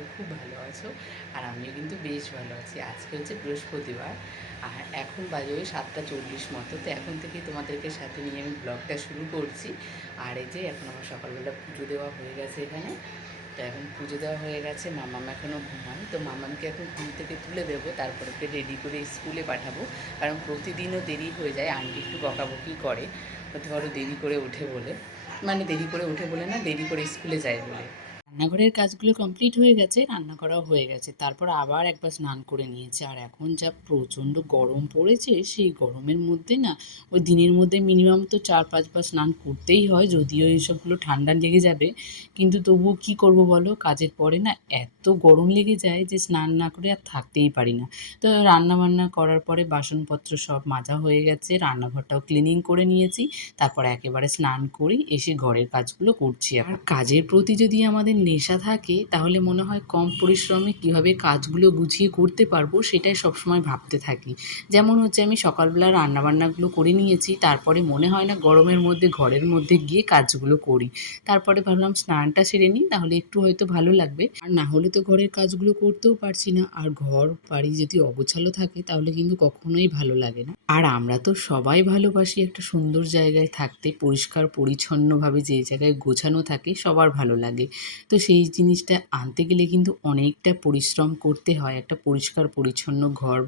সবাই খুব ভালো আছো। আর আমিও কিন্তু বেশ ভালো আছি। আজকে হচ্ছে বৃহস্পতিবার। আর এখন বাজে ওই সাতটা চল্লিশ মতো। তো এখন থেকে তোমাদেরকে সাথে নিয়ে আমি ব্লগটা শুরু করছি। আর এই যে এখন আমার সকালবেলা পুজো দেওয়া হয়ে গেছে এখানে। তো এখন পুজো দেওয়া হয়ে গেছে। মামাম এখনও ঘুমায় তো মামামকে এখন ঘুম থেকে তুলে দেবো। তারপরে ওকে রেডি করে স্কুলে পাঠাবো। কারণ প্রতিদিনও দেরি হয়ে যায়। আন্টি একটু বকাবকি করে। পারো দেরি করে ওঠে বলে। মানে দেরি করে ওঠে বলে না, দেরি করে স্কুলে যায় বলে। রান্নাঘরের কাজগুলো কমপ্লিট হয়ে গেছে রান্না করাও হয়ে গেছে। তারপর আবার একবার স্নান করে নিয়েছে। আর এখন যা প্রচণ্ড গরম পড়েছে, সেই গরমের মধ্যে না, ওই দিনের মধ্যে মিনিমাম তো চার পাঁচবার স্নান করতেই হয়, যদিও এইসবগুলো ঠান্ডা লেগে যাবে। কিন্তু তবুও কি করব বলো? কাজের পরে না এত গরম লেগে যায় যে স্নান না করে আর থাকতেই পারি না। তো রান্না বান্না করার পরে বাসনপত্র সব মাজা হয়ে গেছে, রান্নাঘরটাও ক্লিনিং করে নিয়েছি। তারপর একেবারে স্নান করি এসে ঘরের কাজগুলো করছি আর কাজের প্রতি যদি আমাদের নেশা থাকে, তাহলে মনে হয় কম পরিশ্রমে কীভাবে কাজগুলো গুছিয়ে করতে পারব সেটাই সবসময় ভাবতে থাকি। যেমন হচ্ছে আমি সকালবেলা রান্নাবান্নাগুলো করে নিয়েছি, তারপরে মনে হয় না গরমের মধ্যে, ঘরের মধ্যে গিয়ে কাজগুলো করি। তারপরে ভাবলাম স্নানটা সেরে নিই, তাহলে একটু হয়তো ভালো লাগবে। আর না হলে তো ঘরের কাজগুলো করতেও পারছি না। আর ঘর, বাড়ি যদি অগোছালো থাকে, তাহলে কিন্তু কখনোই ভালো লাগে না। আর আমরা তো সবাই ভালোবাসি একটা সুন্দর জায়গায় থাকতে, পরিষ্কার, পরিচ্ছন্নভাবে যে জায়গায় গোছানো থাকে, সবার ভালো লাগে। তো সেই জিনিসটা আনতে গেলে কিন্তু অনেকটা পরিশ্রম করতে হয়। একটা পরিষ্কার, পরিচ্ছন্ন ঘর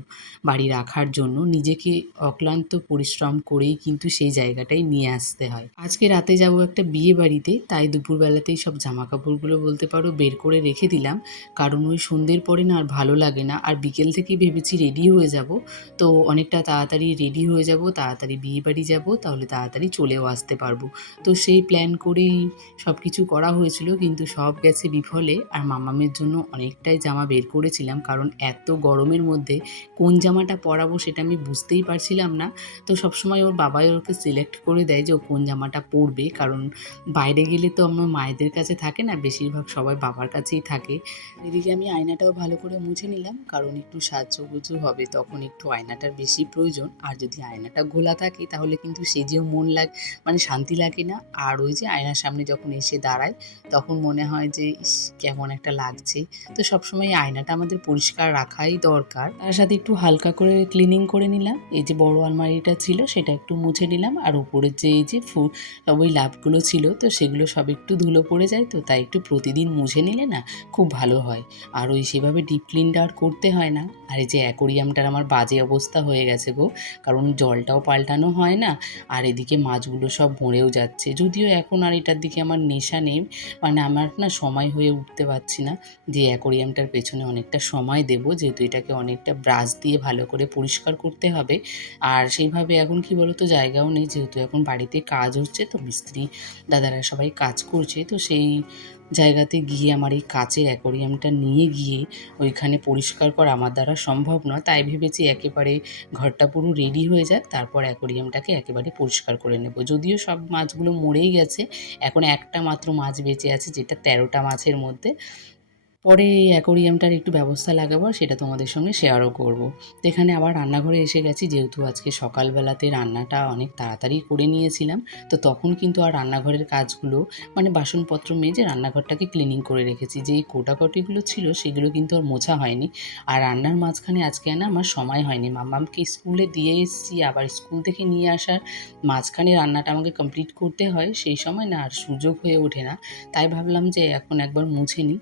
বাড়ি রাখার জন্য নিজেকে অক্লান্ত পরিশ্রম করেই কিন্তু সেই জায়গাটাই নিয়ে আসতে হয়। আজকে রাতে যাব একটা বিয়ে বাড়িতে, তাই দুপুরবেলাতেই সব জামা কাপড়গুলো বলতে পারো বের করে রেখে দিলাম। কারণ ওই সন্ধ্যের পরে না আর ভালো লাগে না। আর বিকেল থেকেই ভেবেছি রেডি হয়ে যাব। তো অনেকটা তাড়াতাড়ি রেডি হয়ে যাব, তাড়াতাড়ি বিয়ে বাড়ি যাব, তাহলে তাড়াতাড়ি চলেও আসতে পারব। তো সেই প্ল্যান করেই সব কিছু করা হয়েছিল, কিন্তু সব গেছে বিফলে। আর মামামের জন্য অনেকটাই জামা বের করেছিলাম, কারণ এত গরমের মধ্যে কোন জামাটা পরাবো সেটা আমি বুঝতেই পারছিলাম না। তো সবসময় ওর বাবাই ওকে সিলেক্ট করে দেয় যে ও কোন জামাটা পরবে, কারণ বাইরে গেলে তো আমার মায়েদের কাছে থাকে না, বেশিরভাগ সবাই বাবার কাছেই থাকে। এদিকে আমি আয়নাটাও ভালো করে মুছে নিলাম, কারণ একটু সাজগুজু হবে, তখন একটু আয়নাটার বেশি প্রয়োজন। আর যদি আয়নাটা ঘোলা থাকে, তাহলে কিন্তু সেজেও মন লাগে মানে শান্তি লাগে না। আর ওই যে আয়নার সামনে যখন এসে দাঁড়ায়, তখন মনে হয় যে, ইস, কেমন একটা লাগছে। তো সবসময় আয়নাটা আমাদের পরিষ্কার রাখাই দরকার। তার সাথে একটু হালকা করে ক্লিনিং করে নিলাম। এই যে বড় আলমারিটা ছিল, সেটা একটু মুছে নিলাম। আর উপরের যে, এই যে ফু ওই লাভগুলো ছিল, তো সেগুলো সব একটু ধুলো পড়ে যায়, তো তাই একটু প্রতিদিন মুছে নিলে না খুব ভালো হয়। আর ওই সেভাবে ডিপ ক্লিনটা আর করতে হয় না। আর এই যে অ্যাকোরিয়ামটার আমার বাজে অবস্থা হয়ে গেছে গো, কারণ জলটাও পাল্টানো হয় না, আর এদিকে মাছগুলো সব মরেও যাচ্ছে। যদিও এখন আর এটার দিকে আমার নেশা নেই মানে আমার না সময় হয়ে উঠতে পারছি না যে অ্যাকোরিয়ামটার পেছনে অনেকটা সময় দেবো, যেহেতু এটাকে অনেকটা ব্রাশ দিয়ে ভালো করে পরিষ্কার করতে হবে। আর সেইভাবে এখন কি বলতো, জায়গাও নেই, যেহেতু এখন বাড়িতে কাজ হচ্ছে, তো মিস্ত্রি দাদারা সবাই কাজ করছে, তো সেই জায়গাতে গিয়ে আমার এই কাঁচের অ্যাকোরিয়ামটা নিয়ে গিয়ে ওইখানে পরিষ্কার করা আমার দ্বারা সম্ভব নয়। তাই ভেবেছি একেবারে ঘরটা পুরো রেডি হয়ে যাক, তারপর অ্যাকোরিয়ামটাকে একেবারে পরিষ্কার করে নেব। যদিও সব মাছগুলো মরেই গেছে, এখন একটা মাত্র মাছ বেঁচে আছে, যেটা তেরোটা মাছের মধ্যে। পরে এই অ্যাকোরিয়ামটার একটু ব্যবস্থা লাগাবো আর সেটা তোমাদের সঙ্গে শেয়ারও করব। তো এখানে আবার রান্নাঘরে এসে গেছি, যেহেতু আজকে সকালবেলাতে রান্নাটা অনেক তাড়াতাড়ি করে নিয়েছিলাম, তো তখন কিন্তু আর রান্নাঘরের কাজগুলো মানে বাসনপত্র মেজে রান্নাঘরটাকে ক্লিনিং করে রেখেছি। যে এই কোটাকটিগুলো ছিল সেগুলো কিন্তু আর মোছা হয়নি। আর রান্নার মাঝখানে আজকে না আমার সময় হয়নি। মাম্মামকে স্কুলে দিয়ে এসেছি, আবার স্কুল থেকে নিয়ে আসার মাঝখানে রান্নাটা আমাকে কমপ্লিট করতে হয়, সেই সময় না আর সুযোগ হয়ে ওঠে না। তাই ভাবলাম যে এখন একবার মুছে নিই।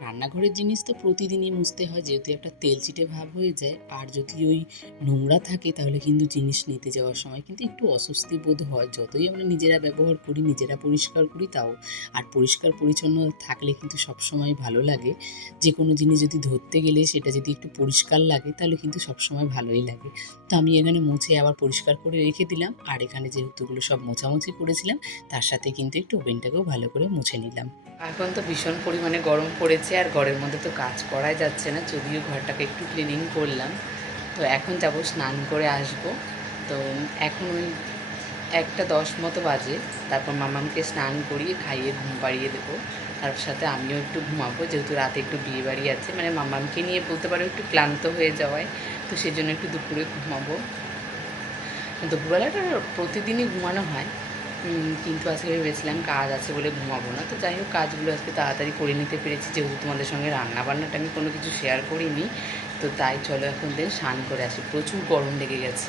রান্নাঘরের জিনিস তো প্রতিদিনই মুছতে হয়, যেহেতু একটা তেল চিটে ভাব হয়ে যায়। আর যদি ওই নোংরা থাকে, তাহলে কিন্তু জিনিস নিতে যাওয়ার সময় কিন্তু একটু অস্বস্তি বোধ হয়। যতই আমরা নিজেরা ব্যবহার করি, নিজেরা পরিষ্কার করি তাও। আর পরিষ্কার পরিচ্ছন্ন থাকলে কিন্তু সবসময় ভালো লাগে। যে কোনো জিনিস যদি ধরতে গেলে সেটা যদি একটু পরিষ্কার লাগে, তাহলে কিন্তু সবসময় ভালোই লাগে। তো আমি এখানে মুছে আবার পরিষ্কার করে রেখে দিলাম। আর এখানে যেহেতুগুলো সব মোছামুছি করেছিলাম, তার সাথে কিন্তু একটু ওভেনটাকেও ভালো করে মুছে নিলাম। এখন তো ভীষণ পরিমাণে গরম পড়েছে আর ঘরের মধ্যে তো কাজ করাই যাচ্ছে না, যদিও ঘরটাকে একটু ক্লিনিং করলাম। তো এখন যাব স্নান করে আসব। তো এখন ওই একটা দশ মতো বাজে, তারপর মামামকে স্নান করিয়ে খাইয়ে ঘুম পাড়িয়ে দেবো। তার সাথে আমিও একটু ঘুমাবো, যেহেতু রাতে একটু বিয়ে বাড়ি আছে মানে মামামকে নিয়ে বলতে পারো একটু ক্লান্ত হয়ে যাওয়ায়, তো সেই জন্য একটু দুপুরে ঘুমাবো। দুপুরবেলাটা প্রতিদিনই ঘুমানো হয় কিন্তু আজকে ভেবেছিলাম কাজ আছে বলে ঘুমাবো না। তো যাই হোক কাজগুলো আজকে তাড়াতাড়ি করে নিতে পেরেছি। যেহেতু তোমাদের সঙ্গে রান্না বান্নাটা আমি কোনো কিছু শেয়ার করিনি, তো তাই চলো এখন দিন স্নান করে আসি। প্রচুর গরম লেগে গেছে।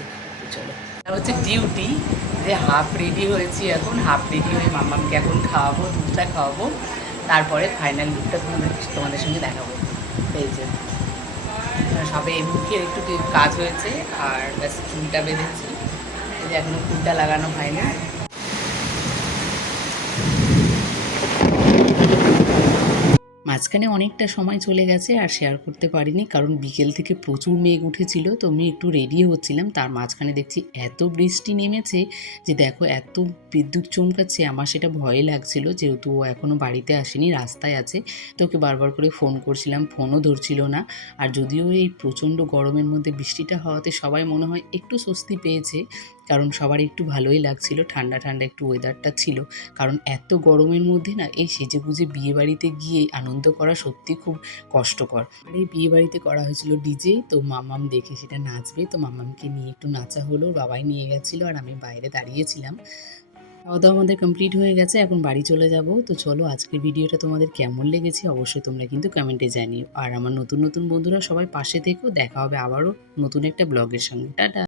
চলো। হচ্ছে ডিউটি যে হাফ রেডি হয়েছি এখন হাফ রেডি হয়ে মামামকে এখন খাওয়াবো, দুধটা খাওয়াবো। তারপরে ফাইনাল লুকটা তোমাদের তোমাদের সঙ্গে দেখাবো। এই যে। সবে মুখের একটু কাজ হয়েছে, আর ব্যাস চুলটা বেঁধেছি। এই যে এখনও ফুলটা লাগানো হয়নি। মাঝখানে অনেকটা সময় চলে গেছে আর শেয়ার করতে পারিনি, কারণ বিকেল থেকে প্রচুর মেঘ উঠেছিল, তো আমি একটু রেডি হচ্ছিলাম। তার মাঝখানে দেখছি এত বৃষ্টি নেমেছে যে দেখো, এত বিদ্যুৎ চমকাচ্ছে, আমার সেটা ভয় লাগছিল যেহেতু ও এখনও বাড়িতে আসেনি, রাস্তায় আছে। তো ওকে বারবার করে ফোন করছিলাম ফোনও ধরছিল না। আর যদিও এই প্রচণ্ড গরমের মধ্যে বৃষ্টিটা হওয়াতে সবাই মনে হয় একটু স্বস্তি পেয়েছে কারণ সবার একটু ভালোই লাগছিল, ঠান্ডা ঠান্ডা একটু ওয়েদারটা ছিল। কারণ এত গরমের মধ্যে না, এই সেজে গুজে বিয়ে বাড়িতে গিয়ে আনন্দ করা সত্যি খুব কষ্টকর। আর এই বিয়ে বাড়িতে করা হয়েছিল ডিজে তো মামাম দেখে সেটা নাচবে, তো মামামকে নিয়ে একটু নাচা হলো, বাবাই নিয়ে গেছিল আর আমি বাইরে দাঁড়িয়েছিলাম। খাওয়া দাওয়া আমাদের কমপ্লিট হয়ে গেছে, এখন বাড়ি চলে যাব। তো চলো আজকের ভিডিওটা তোমাদের কেমন লেগেছে অবশ্যই তোমরা কিন্তু কমেন্টে জানিও। আর আমার নতুন নতুন বন্ধুরা সবাই পাশে থেকেও দেখা হবে আবারও নতুন একটা ব্লগের সঙ্গে। টাটা!